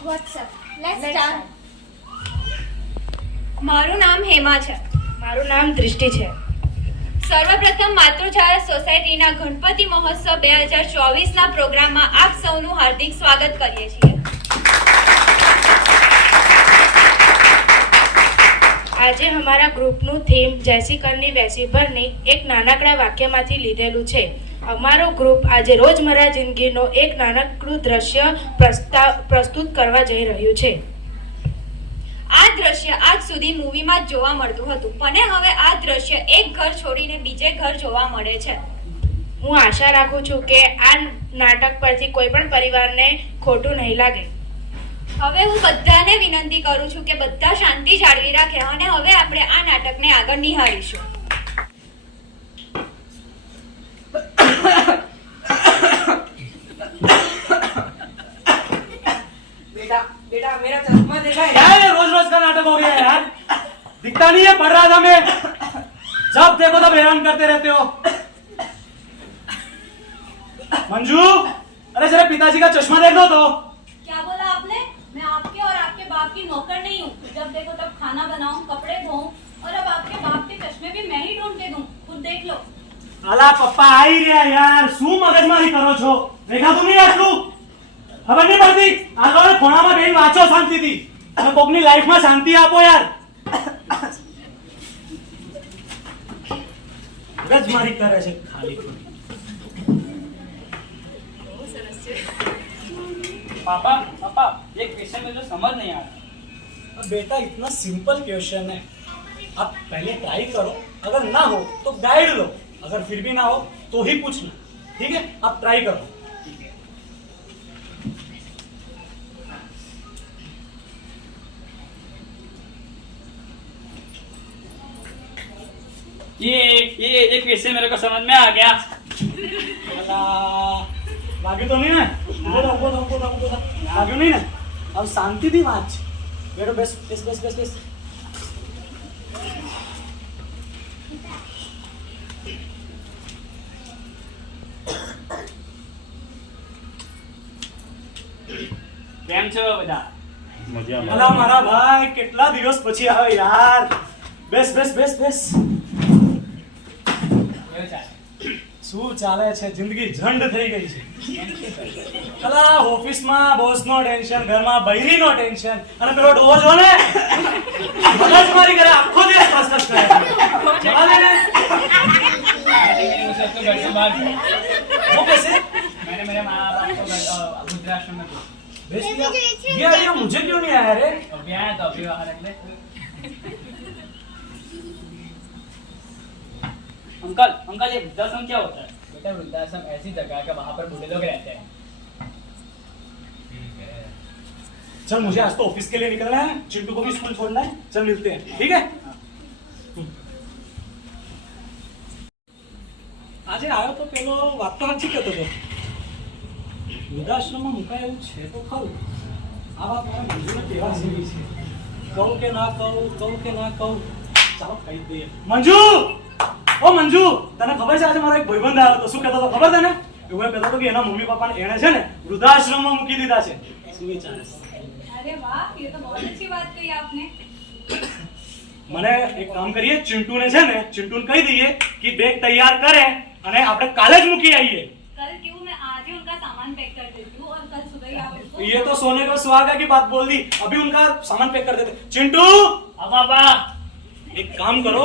What's up? Let's, Let's start. મારું નામ હેમા છે. મારું નામ દૃષ્ટિ છે. સર્વપ્રથમ માતૃછાયા સોસાયટીના ગણપતિ મહોત્સવ બે હજાર ચોવીસના પ્રોગ્રામમાં આપ સૌનું હાર્દિક સ્વાગત કરીએ છીએ. આજે અમારા ગ્રુપનું થીમ જયસી કરની વેસી ભરની એક નાનકડા વાક્યમાંથી લીધેલું છે. અમારો ગ્રુપ આજે રોજમર્રા જિંદગીનો એક નાનકડું દ્રશ્ય પ્રસ્તુત કરવા જઈ રહ્યું છે. આ દ્રશ્ય આજ સુધી મૂવીમાં જ જોવા મળતું હતું, પણ હવે આ દ્રશ્ય એક ઘર છોડીને બીજે ઘર જોવા મળે છે. હું આશા રાખું છું કે આ નાટક પરથી કોઈ પણ પરિવારને ખોટું નહીં લાગે. હવે હું બધાને વિનંતી કરું છું કે બધા શાંતિ જાળવી રાખે અને હવે આપણે આ નાટકને આગળ નિહાળીશું. बेटा बेटा मेरा चश्मा देखा है क्या है रोज रोज का नाटक हो गया है यार दिखता नहीं है पढ़ रहा था मैं जब देखो तब हैरान करते रहते हो मंजू अरे जरा पिताजी का चश्मा देख लो तो क्या बोला आपने मैं आपके और आपके बाप की नौकर नहीं हूँ जब देखो तब खाना बनाऊं कपड़े धोऊं और अब आपके बाप के चश्मे भी मैं ही ढूंढ के दूं खुद देख लो અલા પપ્પા આવી રહ્યા યાર શું મગજમારી કરો છો દેખાતું નહીં આટલું ખબર નહીં પડતી આ તો ખોણામાં બેન વાંચો શાંતિથી અને કોકની લાઈફમાં શાંતિ આપો યાર મગજમારી કરે છે ખાલી पापा पापा एक क्वेश्चन में जो समझ नहीं आ रहा अब बेटा इतना सिंपल क्वेश्चन है आप पहले ट्राई करो अगर ना हो तो गाइड लो अगर फिर भी ना हो तो ही पूछना ठीक है आप ट्राई करो ये ये ये क्वेश्चन मेरे को समझ में आ गया અલા, લાગ્યું તો નહીં ને ઉભો થા, ઉભો થા, ઉભો થા, ઉભો થા. લાગ્યું નહીં ને હવે શાંતિથી વાંચ બેટો બેસ બેસ બેસ બેસ બેસ કેમ છો બધા અલા મારા ભાઈ કેટલા દિવસ પછી આવે યાર બેસ બેસ બેસ બેસ શું ચાલે છે જિંદગી ઝંડ થઈ ગઈ છે અલા ઓફિસમાં બોસનો ટેન્શન ઘરમાં બૈરીનો ટેન્શન અને પેલો ડોહો જો ને મગજમારી કરે આખો દિવસ કસકસ કરે જવા દે ને. मैंने उसे तो घर से बाहर किया। वो कैसे मैंने मेरे माँ बाप को घर- अ, वृद्धाश्रम में भेजा। बेच दिया ये आइडिया मुझे क्यों नहीं आया रे अभी आया तो अभी बाहर निकले अंकल अंकल ये वृद्धाश्रम क्या होता है बेटा वृद्धाश्रम ऐसी जगह है कि वहाँ पर बूढ़े लोग रहते हैं चल मुझे आज तो ऑफिस के लिए निकलना है चिंटू को भी स्कूल छोड़ना है चल मिलते हैं ठीक है આજે આવ્યો તો પેલો વાત તો સાચી કહેતો હતો વૃદ્ધાશ્રમમાં મુકાય એવું છે તો ખરું આ વાત મારા મંજુને કહેવા જેવી છે કહું કે ના કહું કહું કે ના કહું ચાલો કહી જ દઈએ મંજુ ઓ મંજુ તને ખબર છે આજે મારો એક ભાઈબંધ આવ્યો તો શું કહેતો હતો ખબર તને એવું એમ કહેતો હતો કે એના મમ્મી પપ્પાને એણે છે ને વૃદ્ધાશ્રમમાં મૂકી દીધા છે શું વિચારે अरे वाह ये तो बहुत अच्छी बात कही आपने મને એક કામ કરીએ ચિંટુને છે ને ચિંટુને કહી દઈએ કે બેગ તૈયાર કરે અને આપણે કાલે જ મૂકી આવીએ कल क्यों मैं आज ही उनका सामान पैक कर देती हूँ और कल सुबह ही आप उसको ये तो सोने को सुहागा की बात बोल दी अभी उनका सामान पैक कर देते चिंटू अब पापा एक काम करो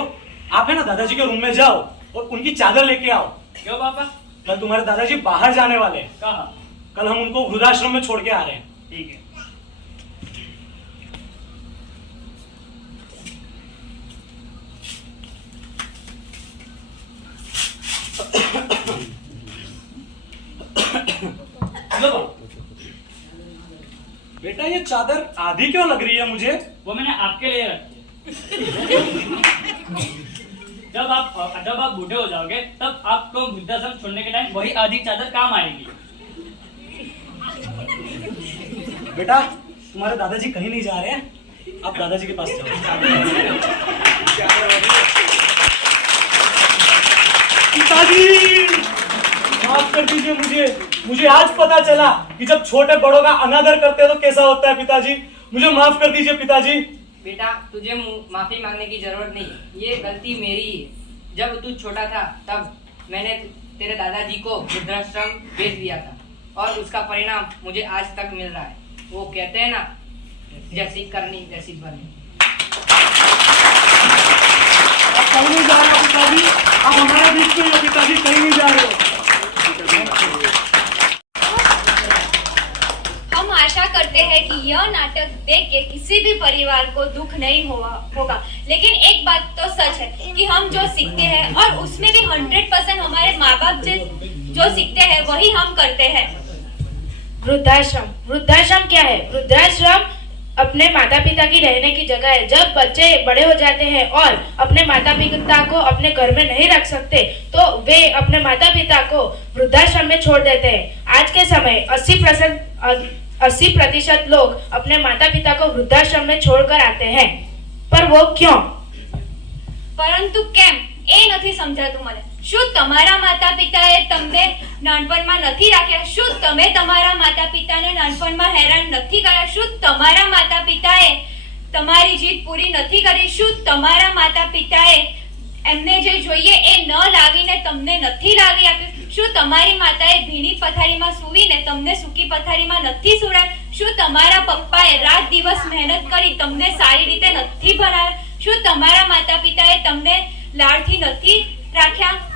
आप है ना दादाजी के रूम में जाओ और उनकी चादर लेके आओ। क्यों पापा? कल तुम्हारे दादाजी बाहर जाने वाले हैं। कहा? कल हम उनको वृद्धाश्रम में छोड़ के आ रहे हैं। ठीक है। बेटा ये चादर आधी क्यों लग रही है मुझे? वो मैंने आपके लिए रखी है। आप जब आप बूढ़े हो जाओगे तब आपको वृद्धाश्रम छोड़ने के टाइम वही आधी चादर काम आएगी। बेटा तुम्हारे दादाजी कहीं नहीं जा रहे हैं। आप दादाजी के पास जाओ। पिताजी माफ़ कर दीजिए मुझे। मुझे आज पता चला कि जब छोटे बड़ों का अनादर करते हैं तो कैसा होता है पिताजी? मुझे माफ़ कर दीजिए पिताजी। बेटा तुझे माफ़ी मांगने की ज़रूरत नहीं। ये गलती मेरी है। जब तू छोटा था, तब मैंने तेरे दादाजी को वृद्धाश्रम भेज दिया था और उसका परिणाम मुझे आज तक मिल रहा है। वो कहते हैं ना, जैसी करनी जैसी बनी। कहीं नहीं जा रहे पिताजी। बीच में पिताजी, कहीं नहीं जा रहे हो हम आशा करते हैं कि यह नाटक देख के किसी भी परिवार को दुख नहीं हुआ होगा। लेकिन एक बात तो सच है कि हम जो सीखते हैं और उसमें भी हंड्रेड परसेंट हमारे माँ बाप जो सीखते हैं, वही हम करते हैं। वृद्धाश्रम। वृद्धाश्रम क्या है? वृद्धाश्रम अपने माता पिता की रहने की जगह है। जब बच्चे बड़े हो जाते हैं और अपने माता पिता को अपने घर में नहीं रख सकते तो वे अपने माता पिता को वृद्धाश्रम में छोड़ देते हैं। आज के समय 80 प्रतिशत अस्सी प्रतिशत लोग अपने माता पिता को वृद्धाश्रम में छोड़कर आते हैं पर वो क्यों પરંતુ કેમ એ નથી સમજાતું મને શું તમારા માતા પિતાએ તમને નાનપણમાં નથી રાખ્યા શું તમે તમારા માતા પિતાને નાનપણમાં હેરાન નથી કર્યા શું તમારા માતા પિતાએ તમારી જીદ પૂરી નથી કરી શું તમારા માતા પિતાએ એમને જે જોઈએ એ ન લાવીને તમને નથી લાવી આપ્યું શું તમારી માતાએ ભીની પથારીમાં સૂવીને તમને સૂકી પથારીમાં નથી સુરાય શું તમારા પપ્પાએ રાત દિવસ મહેનત કરી તમને સારી રીતે નથી ભણાવ્યા? શું તમારા માતા પિતાએ તમને લાડથી નથી રાખ્યા?